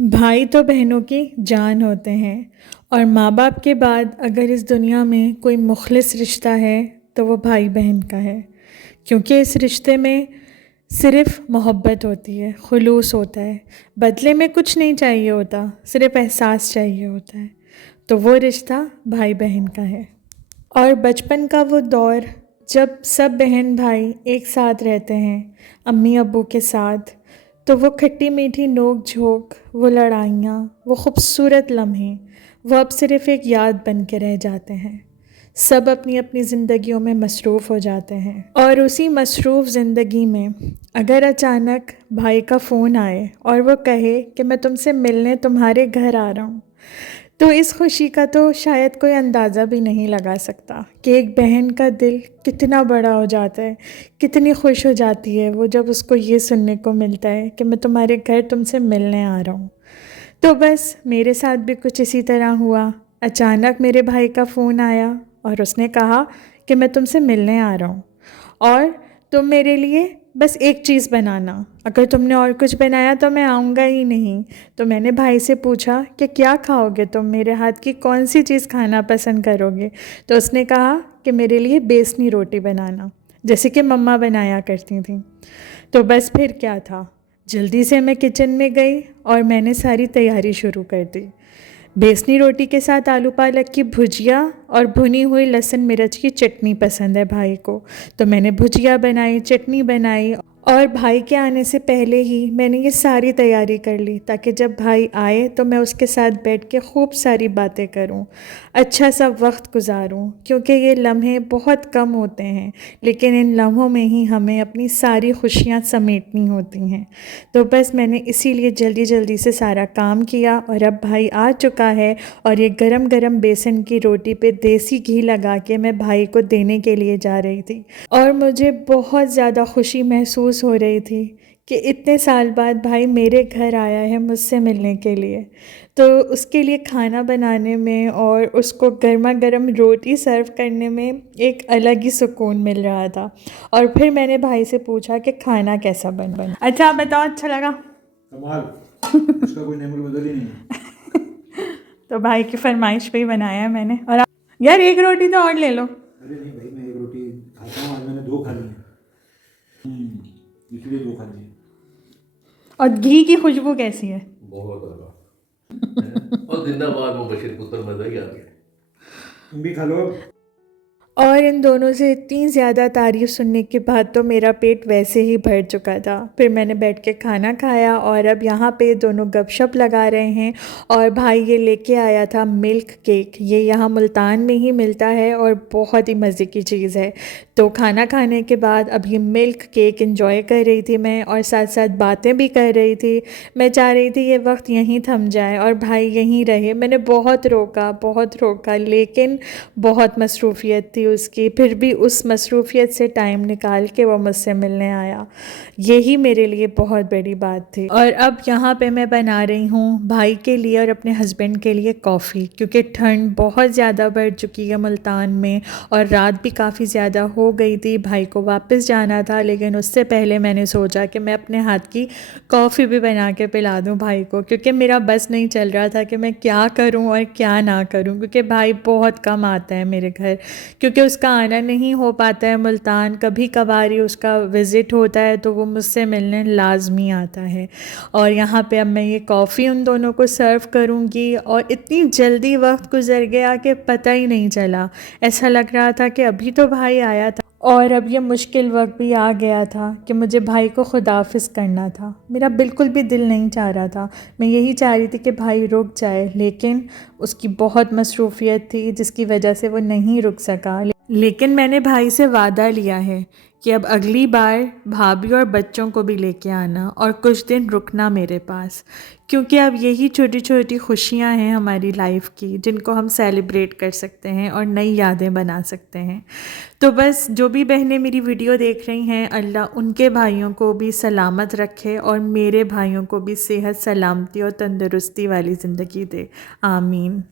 भाई तो बहनों की जान होते हैं और माँ बाप के बाद अगर इस दुनिया में कोई मुखलिस रिश्ता है तो वो भाई बहन का है। क्योंकि इस रिश्ते में सिर्फ़ मोहब्बत होती है, खुलूस होता है, बदले में कुछ नहीं चाहिए होता, सिर्फ़ एहसास चाहिए होता है। तो वो रिश्ता भाई बहन का है। और बचपन का वो दौर जब सब बहन भाई एक साथ रहते हैं अम्मी अब्बू के साथ, तो वो खट्टी मीठी नोक झोंक, वो लड़ाइयाँ, वो खूबसूरत लम्हे, वो अब सिर्फ़ एक याद बन के रह जाते हैं। सब अपनी अपनी ज़िंदगियों में मसरूफ़ हो जाते हैं और उसी मसरूफ़ ज़िंदगी में अगर अचानक भाई का फ़ोन आए और वो कहे कि मैं तुमसे मिलने तुम्हारे घर आ रहा हूँ, तो इस खुशी का तो शायद कोई अंदाज़ा भी नहीं लगा सकता कि एक बहन का दिल कितना बड़ा हो जाता है, कितनी खुश हो जाती है वो जब उसको ये सुनने को मिलता है कि मैं तुम्हारे घर तुमसे मिलने आ रहा हूँ। तो बस मेरे साथ भी कुछ इसी तरह हुआ। अचानक मेरे भाई का फ़ोन आया और उसने कहा कि मैं तुमसे मिलने आ रहा हूँ और तुम मेरे लिए बस एक चीज़ बनाना, अगर तुमने और कुछ बनाया तो मैं आऊँगा ही नहीं। तो मैंने भाई से पूछा कि क्या खाओगे तुम, मेरे हाथ की कौन सी चीज़ खाना पसंद करोगे। तो उसने कहा कि मेरे लिए बेसनी रोटी बनाना, जैसे कि मम्मा बनाया करती थी। तो बस फिर क्या था, जल्दी से मैं किचन में गई और मैंने सारी तैयारी शुरू कर दी। बेसनी रोटी के साथ आलू पालक की भुजिया और भुनी हुई लहसुन मिर्च की चटनी पसंद है भाई को, तो मैंने भुजिया बनाई, चटनी बनाई और भाई के आने से पहले ही मैंने ये सारी तैयारी कर ली ताकि जब भाई आए तो मैं उसके साथ बैठ के खूब सारी बातें करूं, अच्छा सा वक्त गुजारूं। क्योंकि ये लम्हे बहुत कम होते हैं, लेकिन इन लम्हों में ही हमें अपनी सारी खुशियां समेटनी होती हैं। तो बस मैंने इसीलिए जल्दी जल्दी से सारा काम किया और अब भाई आ चुका है और ये गरम गरम बेसन की रोटी पे देसी घी लगा के मैं भाई को देने के लिए जा रही थी। और मुझे बहुत ज़्यादा खुशी महसूस हो रही थी कि इतने साल बाद भाई मेरे घर आया है मुझसे मिलने के लिए। तो उसके लिए खाना बनाने में और उसको गर्मा गर्म रोटी सर्व करने में एक अलग ही सुकून मिल रहा था। और फिर मैंने भाई से पूछा कि खाना कैसा बना। अच्छा आप बताओ, अच्छा लगा? कमाल। इसका कोई नेमल बदल ही नहीं है। तो भाई की फरमाइश पे ही बनाया है मैंने। और यार एक रोटी तो और ले लो। अरे नहीं भाई, मैं एक रोटी खाता हूँ, आज मैंने 2 खा ली है। इसलिए 2 खा ली है। और घी की खुशबू कैसी है? बहुत ज़्यादा। और जिंदाबाद वो बशीर पुत्र, मजा ही आ गया। तुम भी खा लो। और इन दोनों से इतनी ज़्यादा तारीफ़ सुनने के बाद तो मेरा पेट वैसे ही भर चुका था। फिर मैंने बैठ के खाना खाया और अब यहाँ पे दोनों गपशप लगा रहे हैं। और भाई ये लेके आया था मिल्क केक, ये यहाँ मुल्तान में ही मिलता है और बहुत ही मज़े की चीज़ है। तो खाना खाने के बाद अब ये मिल्क केक एंजॉय कर रही थी मैं, और साथ साथ बातें भी कर रही थी। मैं चाह रही थी ये वक्त यहीं थम जाए और भाई यहीं रहे। मैंने बहुत रोका, लेकिन बहुत मसरूफ़ियत थी उसकी, फिर भी उस मसरूफ़ियत से टाइम निकाल के वो मुझसे मिलने आया। यही मेरे लिए बहुत बड़ी बात थी। और अब यहाँ पे मैं बना रही हूँ भाई के लिए और अपने हस्बैंड के लिए कॉफ़ी, क्योंकि ठंड बहुत ज़्यादा बढ़ चुकी है मुल्तान में और रात भी काफ़ी ज़्यादा हो गई थी। भाई को वापस जाना था, लेकिन उससे पहले मैंने सोचा कि मैं अपने हाथ की कॉफ़ी भी बना के पिला दूँ भाई को, क्योंकि मेरा बस नहीं चल रहा था कि मैं क्या करूँ और क्या ना करूँ। क्योंकि भाई बहुत कम आता है मेरे घर, क्योंकि उसका आना नहीं हो पाता है मुल्तान, कभी कभार ही उसका विज़िट होता है, तो वो मुझसे मिलने लाजमी आता है। और यहाँ पे अब मैं ये कॉफ़ी उन दोनों को सर्व करूँगी और इतनी जल्दी वक्त गुजर गया कि पता ही नहीं चला। ऐसा लग रहा था कि अभी तो भाई आया था और अब ये मुश्किल वक्त भी आ गया था कि मुझे भाई को खुदाफिज करना था। मेरा बिल्कुल भी दिल नहीं चाह रहा था, मैं यही चाह रही थी कि भाई रुक जाए, लेकिन उसकी बहुत मसरूफ़ियत थी जिसकी वजह से वो नहीं रुक सका। लेकिन मैंने भाई से वादा लिया है कि अब अगली बार भाभी और बच्चों को भी लेके आना और कुछ दिन रुकना मेरे पास, क्योंकि अब यही छोटी छोटी खुशियां हैं हमारी लाइफ की जिनको हम सेलिब्रेट कर सकते हैं और नई यादें बना सकते हैं। तो बस जो भी बहनें मेरी वीडियो देख रही हैं, अल्लाह उनके भाइयों को भी सलामत रखे और मेरे भाइयों को भी सेहत, सलामती और तंदुरुस्ती वाली ज़िंदगी दे। आमीन।